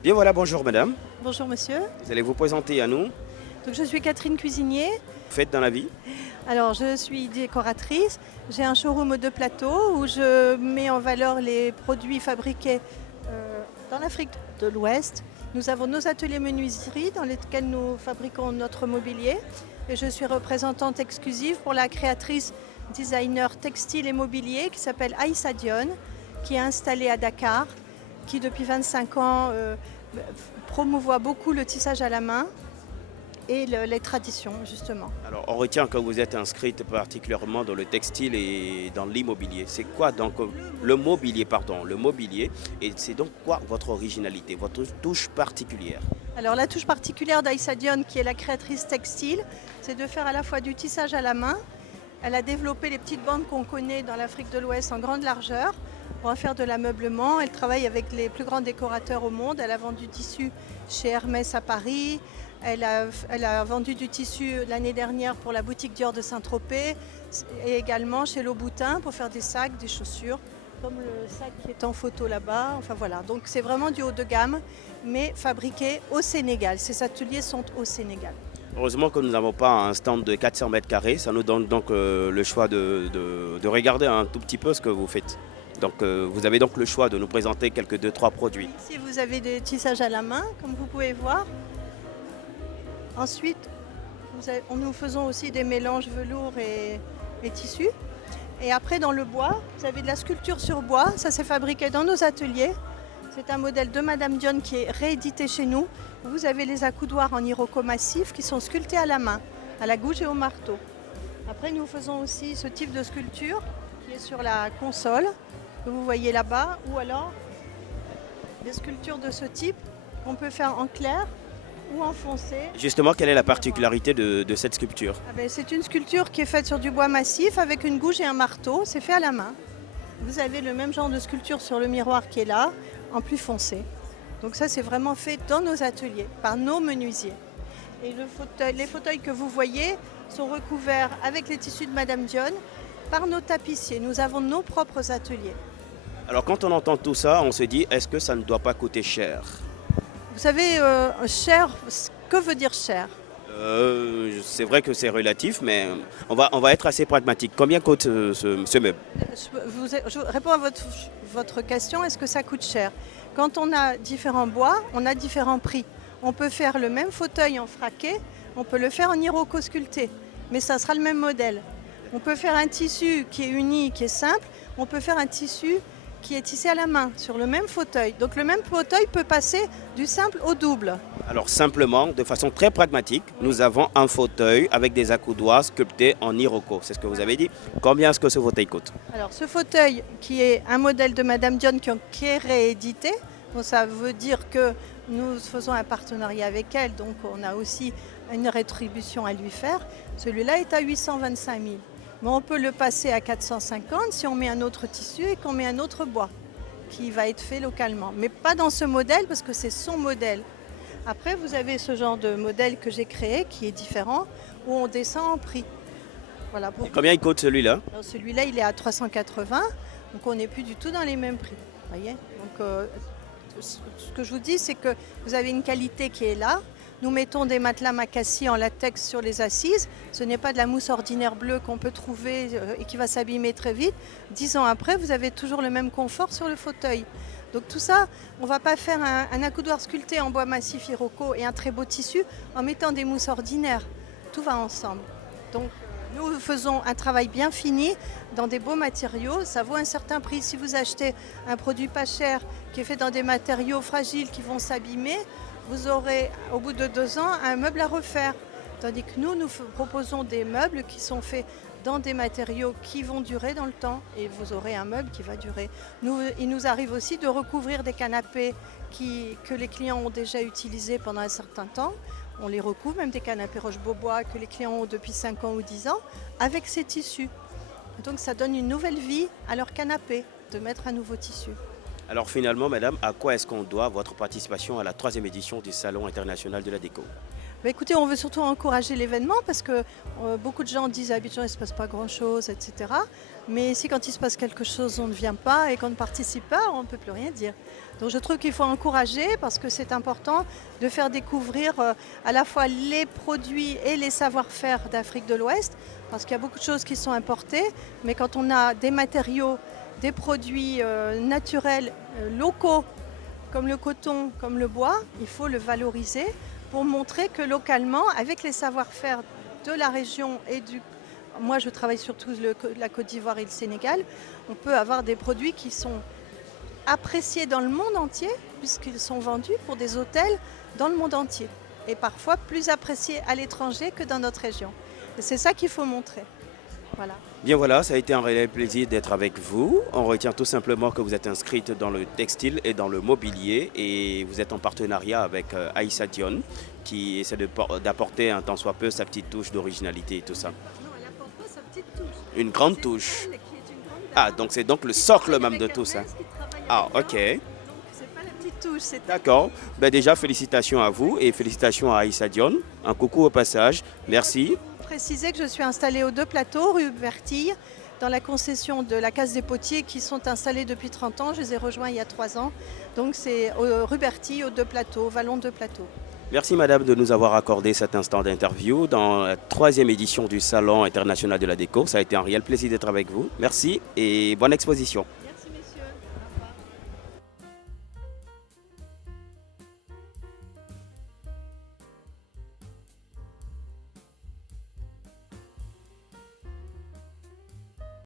Bien voilà, bonjour madame. Bonjour monsieur. Vous allez vous présenter à nous. Donc, je suis Catherine Cuisinier. Faites dans la vie. Alors je suis décoratrice. J'ai un showroom de plateau où je mets en valeur les produits fabriqués dans l'Afrique de l'Ouest. Nous avons nos ateliers menuiserie dans lesquels nous fabriquons notre mobilier. Et je suis représentante exclusive pour la créatrice designer textile et mobilier qui s'appelle Aïssa Dione, qui est installée à Dakar, qui depuis 25 ans promouvoit beaucoup le tissage à la main et les traditions justement. Alors on retient que vous êtes inscrite particulièrement dans le textile et dans l'immobilier. C'est quoi donc le mobilier, pardon, le mobilier, et c'est donc quoi votre originalité, votre touche particulière? Alors la touche particulière d'Aïssa Dione, qui est la créatrice textile, c'est de faire à la fois du tissage à la main. Elle a développé les petites bandes qu'on connaît dans l'Afrique de l'Ouest en grande largeur pour en faire de l'ameublement. Elle travaille avec les plus grands décorateurs au monde. Elle a vendu du tissu chez Hermès à Paris. Elle a vendu du tissu l'année dernière pour la boutique Dior de Saint-Tropez et également chez Louboutin pour faire des sacs, des chaussures, comme le sac qui est en photo là-bas. Enfin voilà, donc c'est vraiment du haut de gamme, mais fabriqué au Sénégal. Ces ateliers sont au Sénégal. Heureusement que nous n'avons pas un stand de 400 mètres carrés. Ça nous donne donc le choix de regarder un tout petit peu ce que vous faites. Donc vous avez donc le choix de nous présenter quelques 2-3 produits. Ici, vous avez des tissages à la main, comme vous pouvez voir. Ensuite, nous faisons aussi des mélanges velours et tissus. Et après, dans le bois, vous avez de la sculpture sur bois. Ça, c'est fabriqué dans nos ateliers. C'est un modèle de Madame Dione qui est réédité chez nous. Vous avez les accoudoirs en iroko massif qui sont sculptés à la main, à la gouge et au marteau. Après, nous faisons aussi ce type de sculpture qui est sur la console, que vous voyez là-bas, ou alors des sculptures de ce type qu'on peut faire en clair ou en foncé. Justement, quelle est la particularité de cette sculpture? C'est une sculpture qui est faite sur du bois massif avec une gouge et un marteau. C'est fait à la main. Vous avez le même genre de sculpture sur le miroir qui est là, en plus foncé. Donc ça, c'est vraiment fait dans nos ateliers, par nos menuisiers. Et les fauteuils que vous voyez sont recouverts avec les tissus de Madame Dione par nos tapissiers. Nous avons nos propres ateliers. Alors quand on entend tout ça, on se dit, est-ce que ça ne doit pas coûter cher? Vous savez, cher, que veut dire cher? C'est vrai que c'est relatif, mais on va être assez pragmatique. Combien coûte ce meuble? Je réponds à votre question, est-ce que ça coûte cher? Quand on a différents bois, on a différents prix. On peut faire le même fauteuil en fraqué, on peut le faire en iroko sculpté, mais ça sera le même modèle. On peut faire un tissu qui est uni, qui est simple, on peut faire un tissu qui est tissé à la main sur le même fauteuil. Donc le même fauteuil peut passer du simple au double. Alors simplement, de façon très pragmatique, nous avons un fauteuil avec des accoudoirs sculptés en iroko. C'est ce que vous avez dit. Combien est-ce que ce fauteuil coûte? Alors ce fauteuil qui est un modèle de Madame Dione qui est réédité, donc ça veut dire que nous faisons un partenariat avec elle, donc on a aussi une rétribution à lui faire. Celui-là est à 825 000. Mais on peut le passer à 450 si on met un autre tissu et qu'on met un autre bois qui va être fait localement. Mais pas dans ce modèle parce que c'est son modèle. Après, vous avez ce genre de modèle que j'ai créé qui est différent où on descend en prix. Voilà. Et combien il coûte celui-là? Alors, celui-là, il est à 380, donc on n'est plus du tout dans les mêmes prix. Voyez, donc, ce que je vous dis, c'est que vous avez une qualité qui est là. Nous mettons des matelas Macassi en latex sur les assises. Ce n'est pas de la mousse ordinaire bleue qu'on peut trouver et qui va s'abîmer très vite. 10 ans après, vous avez toujours le même confort sur le fauteuil. Donc tout ça, on ne va pas faire un accoudoir sculpté en bois massif iroko et un très beau tissu en mettant des mousses ordinaires. Tout va ensemble. Donc nous faisons un travail bien fini dans des beaux matériaux. Ça vaut un certain prix. Si vous achetez un produit pas cher qui est fait dans des matériaux fragiles qui vont s'abîmer, vous aurez au bout de 2 ans un meuble à refaire. Tandis que nous proposons des meubles qui sont faits dans des matériaux qui vont durer dans le temps et vous aurez un meuble qui va durer. Il nous arrive aussi de recouvrir des canapés que les clients ont déjà utilisés pendant un certain temps. On les recouvre, même des canapés Roche-Beaubois que les clients ont depuis 5 ans ou 10 ans, avec ces tissus. Donc ça donne une nouvelle vie à leur canapé, de mettre un nouveau tissu. Alors finalement, madame, à quoi est-ce qu'on doit votre participation à la 3e édition du Salon international de la déco? Bah, écoutez, on veut surtout encourager l'événement parce que beaucoup de gens disent à Abidjan il ne se passe pas grand-chose, etc. Mais si quand il se passe quelque chose, on ne vient pas et qu'on ne participe pas, on ne peut plus rien dire. Donc je trouve qu'il faut encourager parce que c'est important de faire découvrir à la fois les produits et les savoir-faire d'Afrique de l'Ouest parce qu'il y a beaucoup de choses qui sont importées, mais quand on a des matériaux, des produits naturels, locaux, comme le coton, comme le bois, il faut le valoriser pour montrer que localement, avec les savoir-faire de la région et du... Moi, je travaille surtout la Côte d'Ivoire et le Sénégal. On peut avoir des produits qui sont appréciés dans le monde entier, puisqu'ils sont vendus pour des hôtels dans le monde entier. Et parfois plus appréciés à l'étranger que dans notre région. Et c'est ça qu'il faut montrer. Voilà. Bien voilà, ça a été un réel plaisir d'être avec vous. On retient tout simplement que vous êtes inscrite dans le textile et dans le mobilier et vous êtes en partenariat avec Aïssa Dione qui essaie d'apporter un tant soit peu sa petite touche d'originalité et tout ça. Non, elle apporte pas sa petite touche. Une grande C'est touche. elle qui est une grande Ah, dame. donc c'est donc le socle même Avec de tout ça. Hermès qui travaille Ah, avec ok. Dior. Donc c'est pas la petite touche, c'est D'accord. Ben déjà, félicitations à vous et félicitations à Aïssa Dione. Un coucou au passage. Merci. préciser que je suis installée aux 2 plateaux, rue Bertille, dans la concession de la Case des Potiers qui sont installés depuis 30 ans. Je les ai rejoints il y a 3 ans. Donc c'est rue Bertille, aux 2 plateaux, Vallon 2 plateaux. Merci madame de nous avoir accordé cet instant d'interview dans la 3e édition du Salon international de la déco. Ça a été un réel plaisir d'être avec vous. Merci et bonne exposition.